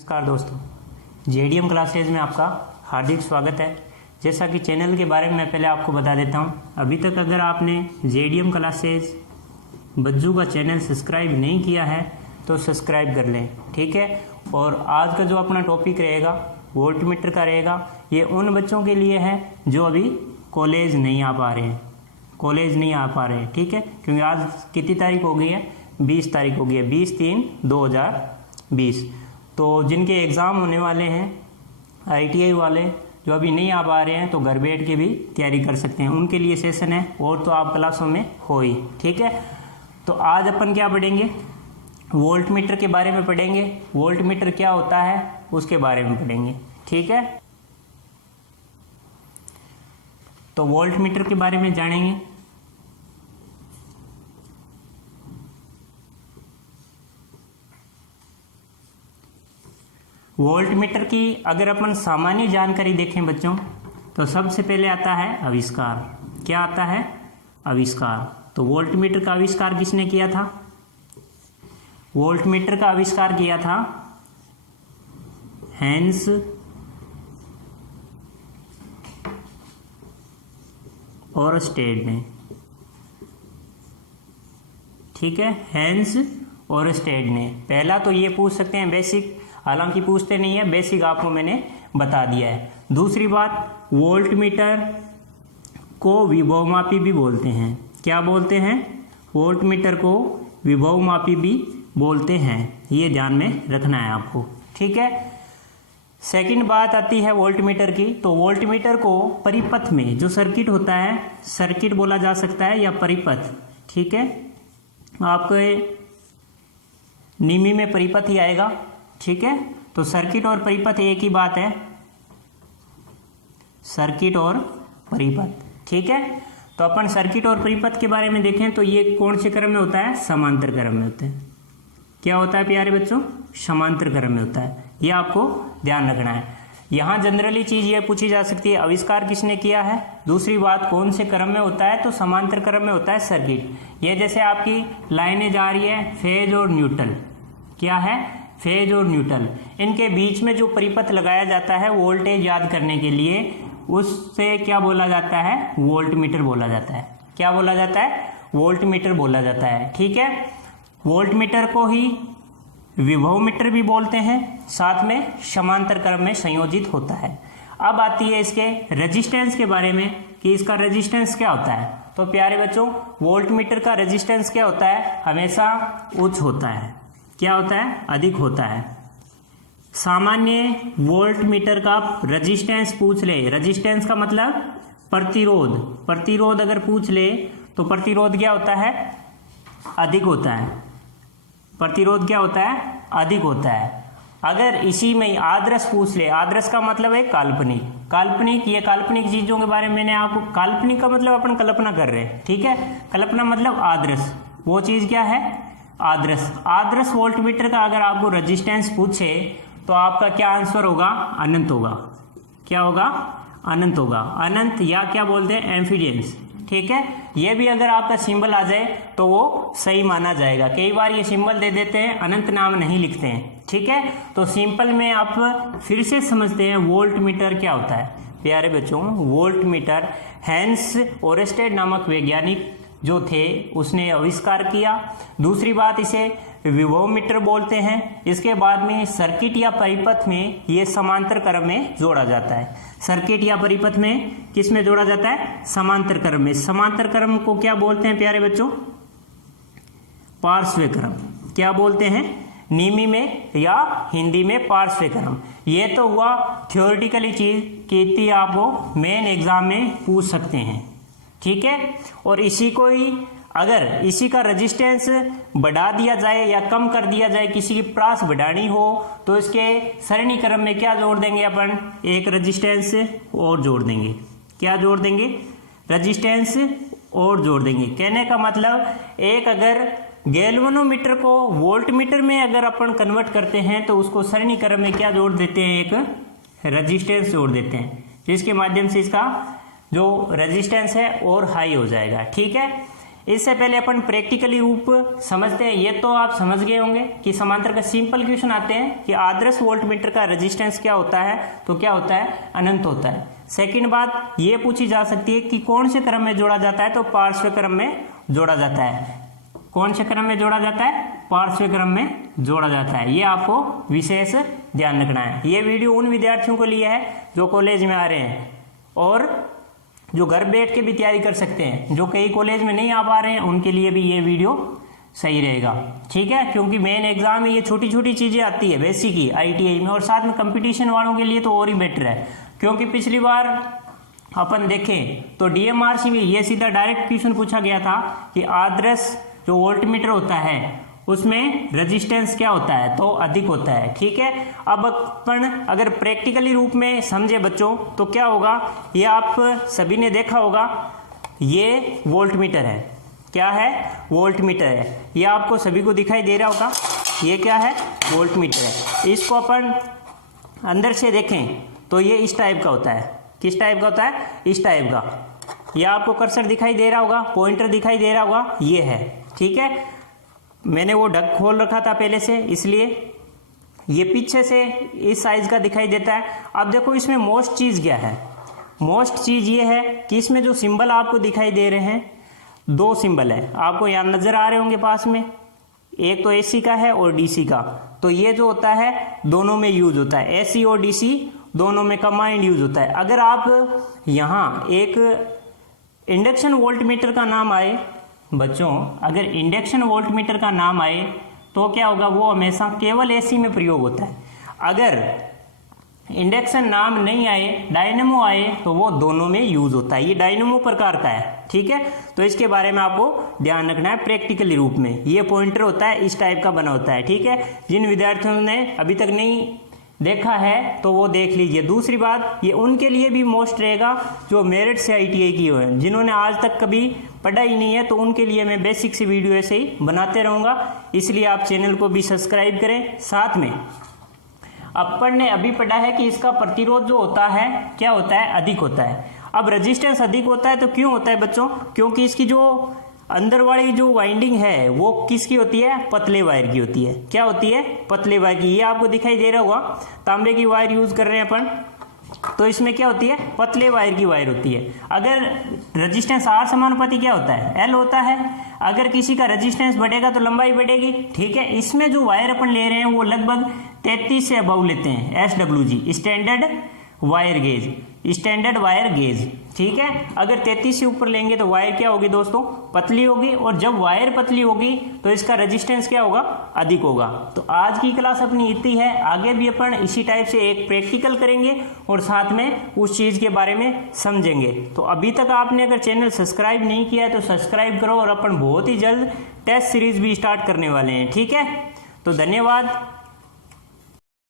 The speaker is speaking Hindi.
नमस्कार दोस्तों, जेडीएम क्लासेज में आपका हार्दिक स्वागत है। जैसा कि चैनल के बारे में मैं पहले आपको बता देता हूं, अभी तक अगर आपने जेडीएम क्लासेज बज्जू का चैनल सब्सक्राइब नहीं किया है तो सब्सक्राइब कर लें, ठीक है। और आज का जो अपना टॉपिक रहेगा वोल्टमीटर का रहेगा। ये उन बच्चों के लिए है जो अभी कॉलेज नहीं आ पा रहे हैं, ठीक है। क्योंकि आज कितनी तारीख हो गई है, 20 तारीख हो गई है, 20/3/2020। तो जिनके एग्ज़ाम होने वाले हैं आईटीआई वाले जो अभी नहीं आ पा रहे हैं तो घर बैठ के भी तैयारी कर सकते हैं, उनके लिए सेशन है। और तो आप क्लासों में हो ही, ठीक है। तो आज अपन क्या पढ़ेंगे, वोल्टमीटर के बारे में पढ़ेंगे। वोल्टमीटर क्या होता है उसके बारे में पढ़ेंगे, ठीक है। तो वोल्टमीटर के बारे में जानेंगे। वोल्टमीटर की अगर अपन सामान्य जानकारी देखें बच्चों, तो सबसे पहले आता है आविष्कार। क्या आता है? आविष्कार। तो वोल्टमीटर का आविष्कार किसने किया था? वोल्टमीटर का आविष्कार किया था हैंस ओरस्टेड ने, ठीक है। हैंस ओरस्टेड ने। पहला तो ये पूछ सकते हैं बेसिक, हालांकि पूछते नहीं है, बेसिक आपको मैंने बता दिया है। दूसरी बात, वोल्टमीटर को विभवमापी भी बोलते हैं। क्या बोलते हैं? वोल्टमीटर को विभवमापी भी बोलते हैं, ये ध्यान में रखना है आपको, ठीक है। सेकंड बात आती है वोल्टमीटर की। तो वोल्टमीटर को परिपथ में जो सर्किट होता है, सर्किट बोला जा सकता है या परिपथ, ठीक है। आपके निमी में परिपथ ही आएगा, ठीक है। तो सर्किट और परिपथ एक ही बात है, सर्किट और परिपथ, ठीक है। तो अपन सर्किट और परिपथ के बारे में देखें तो ये कौन से क्रम में होता है? समांतर क्रम में होते हैं। क्या होता है प्यारे बच्चों? समांतर क्रम में होता है, ये आपको ध्यान रखना है। यहाँ जनरली चीज ये पूछी जा सकती है, आविष्कार किसने किया है। दूसरी बात, कौन से क्रम में होता है? तो समांतर क्रम में होता है सर्किट। ये जैसे आपकी लाइनें जा रही है, फेज और न्यूट्रल, क्या है? फेज और न्यूट्रल। इनके बीच में जो परिपथ लगाया जाता है वोल्टेज याद करने के लिए, उससे क्या बोला जाता है? वोल्टमीटर बोला जाता है। क्या बोला जाता है? वोल्टमीटर बोला जाता है, ठीक है। वोल्टमीटर को ही विभवमीटर भी बोलते हैं, साथ में समांतर क्रम में संयोजित होता है। अब आती है इसके रेजिस्टेंस के बारे में कि इसका रेजिस्टेंस क्या होता है। तो प्यारे बच्चों, वोल्टमीटर का रेजिस्टेंस क्या होता है? हमेशा उच्च होता है। क्या होता है? अधिक होता है। सामान्य वोल्टमीटर का रेजिस्टेंस पूछ ले, रेजिस्टेंस का मतलब प्रतिरोध, प्रतिरोध अगर पूछ ले तो प्रतिरोध क्या होता है? अधिक होता है। प्रतिरोध क्या होता है? अधिक होता है। अगर इसी में आदर्श पूछ ले, आदर्श का मतलब है काल्पनिक, काल्पनिक, ये काल्पनिक चीजों के बारे में मैंने आपको, काल्पनिक का मतलब अपन कल्पना कर रहे हैं, ठीक है। कल्पना मतलब आदर्श, वो चीज क्या है? आदर्श। आदर्श वोल्टमीटर का अगर आपको रेजिस्टेंस पूछे तो आपका क्या आंसर होगा? अनंत होगा। क्या होगा? अनंत होगा। अनंत, या क्या बोलते हैं? एम्फिडेंस, ठीक है। ये भी अगर आपका सिंबल आ जाए तो वो सही माना जाएगा। कई बार ये सिंबल दे देते हैं, अनंत नाम नहीं लिखते हैं, ठीक है। तो सिंपल में आप फिर से समझते हैं वोल्टमीटर क्या होता है। प्यारे बच्चों, वोल्टमीटर हैंस ओरस्टेड नामक वैज्ञानिक जो थे उसने आविष्कार किया। दूसरी बात, इसे विभवमीटर बोलते हैं। इसके बाद में सर्किट या परिपथ में ये समांतर क्रम में जोड़ा जाता है। सर्किट या परिपथ में किस में जोड़ा जाता है? समांतर क्रम में। समांतर क्रम को क्या बोलते हैं प्यारे बच्चों? पार्श्व क्रम। क्या बोलते हैं? निमी में या हिंदी में पार्श्व क्रम। ये तो हुआ थ्योरेटिकली चीज कि इतनी आपको मेन एग्जाम में पूछ सकते हैं, ठीक है। और इसी को ही अगर इसी का रेजिस्टेंस बढ़ा दिया जाए या कम कर दिया जाए, किसी की प्रास बढ़ानी हो तो इसके सरणी क्रम में क्या जोड़ देंगे अपन? एक रेजिस्टेंस और जोड़ देंगे। क्या जोड़ देंगे? रेजिस्टेंस और जोड़ देंगे। कहने का मतलब, एक अगर गैल्वेनोमीटर को वोल्टमीटर में अगर अपन कन्वर्ट करते हैं तो उसको सरणी क्रम में क्या जोड़ देते हैं? एक रेजिस्टेंस जोड़ देते हैं, जिसके माध्यम से इसका जो रेजिस्टेंस है और हाई हो जाएगा, ठीक है। इससे पहले अपन प्रैक्टिकली रूप समझते हैं। ये तो आप समझ गए होंगे कि समांतर का सिंपल क्वेश्चन आते हैं कि आदर्श वोल्टमीटर का रेजिस्टेंस क्या होता है, तो क्या होता है, अनंत होता है। सेकंड बात ये पूछी जा सकती है कि कौन से क्रम में जोड़ा जाता है, तो पार्श्व क्रम में जोड़ा जाता है। कौन से क्रम में जोड़ा जाता है, पार्श्व क्रम में जोड़ा जाता है। ये आपको विशेष ध्यान रखना है। ये वीडियो उन विद्यार्थियों को लिए है जो कॉलेज में आ रहे हैं और जो घर बैठ के भी तैयारी कर सकते हैं। जो कई कॉलेज में नहीं आ पा रहे हैं उनके लिए भी ये वीडियो सही रहेगा, ठीक है, क्योंकि मेन एग्जाम में ये छोटी छोटी चीजें आती है बेसिक ही ITI में, और साथ में कंपटीशन वालों के लिए तो और ही बेटर है। क्योंकि पिछली बार अपन देखें तो DMRC में ये सीधा डायरेक्ट क्वेश्चन पूछा गया था कि आदर्श जो वोल्टमीटर होता है उसमें रेजिस्टेंस क्या होता है, तो अधिक होता है, ठीक है। अब अपन अगर प्रैक्टिकली रूप में समझे बच्चों तो क्या होगा, ये आप सभी ने देखा होगा, ये वोल्टमीटर है। क्या है, वोल्टमीटर है। ये आपको सभी को दिखाई दे रहा होगा, ये क्या है, वोल्टमीटर है। इसको अपन अंदर से देखें तो ये इस टाइप का होता है। किस टाइप का होता है, इस टाइप का। ये आपको कर्सर दिखाई दे रहा होगा, पॉइंटर दिखाई दे रहा होगा, ये है, ठीक है। मैंने वो ढक खोल रखा था पहले से, इसलिए ये पीछे से इस साइज का दिखाई देता है। अब देखो इसमें मोस्ट चीज क्या है, मोस्ट चीज ये है कि इसमें जो सिंबल आपको दिखाई दे रहे हैं, दो सिंबल है, आपको यहाँ नजर आ रहे होंगे पास में, एक तो AC का है और DC का। तो ये जो होता है दोनों में यूज होता है, AC और DC दोनों में कंबाइंड यूज होता है। अगर आप यहाँ एक इंडक्शन वोल्टमीटर का नाम आए बच्चों, अगर इंडक्शन वोल्टमीटर का नाम आए तो क्या होगा, वो हमेशा केवल AC में प्रयोग होता है। अगर इंडक्शन नाम नहीं आए, डायनेमो आए, तो वो दोनों में यूज होता है। ये डायनेमो प्रकार का है, ठीक है। तो इसके बारे में आपको ध्यान रखना है प्रैक्टिकली रूप में। ये पॉइंटर होता है, इस टाइप का बना होता है, ठीक है। जिन विद्यार्थियों ने अभी तक नहीं देखा है तो वो देख लीजिए। दूसरी बात, ये उनके लिए भी मोस्ट रहेगा जो मेरिट से ITI की हो, जिन्होंने आज तक कभी पढ़ा ही नहीं है, तो उनके लिए मैं बेसिक सी वीडियो ऐसे ही बनाते रहूँगा। इसलिए आप चैनल को भी सब्सक्राइब करें। साथ में अपन ने अभी पढ़ा है कि इसका प्रतिरोध जो होता है क्या होता है, अधिक होता है। अब रेजिस्टेंस अधिक होता है तो क्यों होता है बच्चों, क्योंकि इसकी जो अंदर वाली जो वाइंडिंग है वो किसकी होती है, पतले वायर की होती है। क्या होती है, पतले वायर की। ये आपको दिखाई दे रहा होगा, तांबे की वायर यूज कर रहे हैं अपन, तो इसमें क्या होती है, पतले वायर की वायर होती है। अगर रेजिस्टेंस R समानुपाती क्या होता है, L होता है। अगर किसी का रेजिस्टेंस बढ़ेगा तो लंबाई बढ़ेगी, ठीक है। इसमें जो वायर अपन ले रहे हैं वो लगभग 33 से अबव लेते हैं, SWG standard wire gauge, standard wire gauge, ठीक है। अगर 33 से ऊपर लेंगे तो वायर क्या होगी दोस्तों, पतली होगी, और जब वायर पतली होगी तो इसका रेजिस्टेंस क्या होगा, अधिक होगा। तो आज की क्लास अपनी इतनी है, आगे भी अपन इसी टाइप से एक प्रैक्टिकल करेंगे और साथ में उस चीज के बारे में समझेंगे। तो अभी तक आपने अगर चैनल सब्सक्राइब नहीं किया है तो सब्सक्राइब करो, और अपन बहुत ही जल्द टेस्ट सीरीज भी स्टार्ट करने वाले हैं, ठीक है। तो धन्यवाद।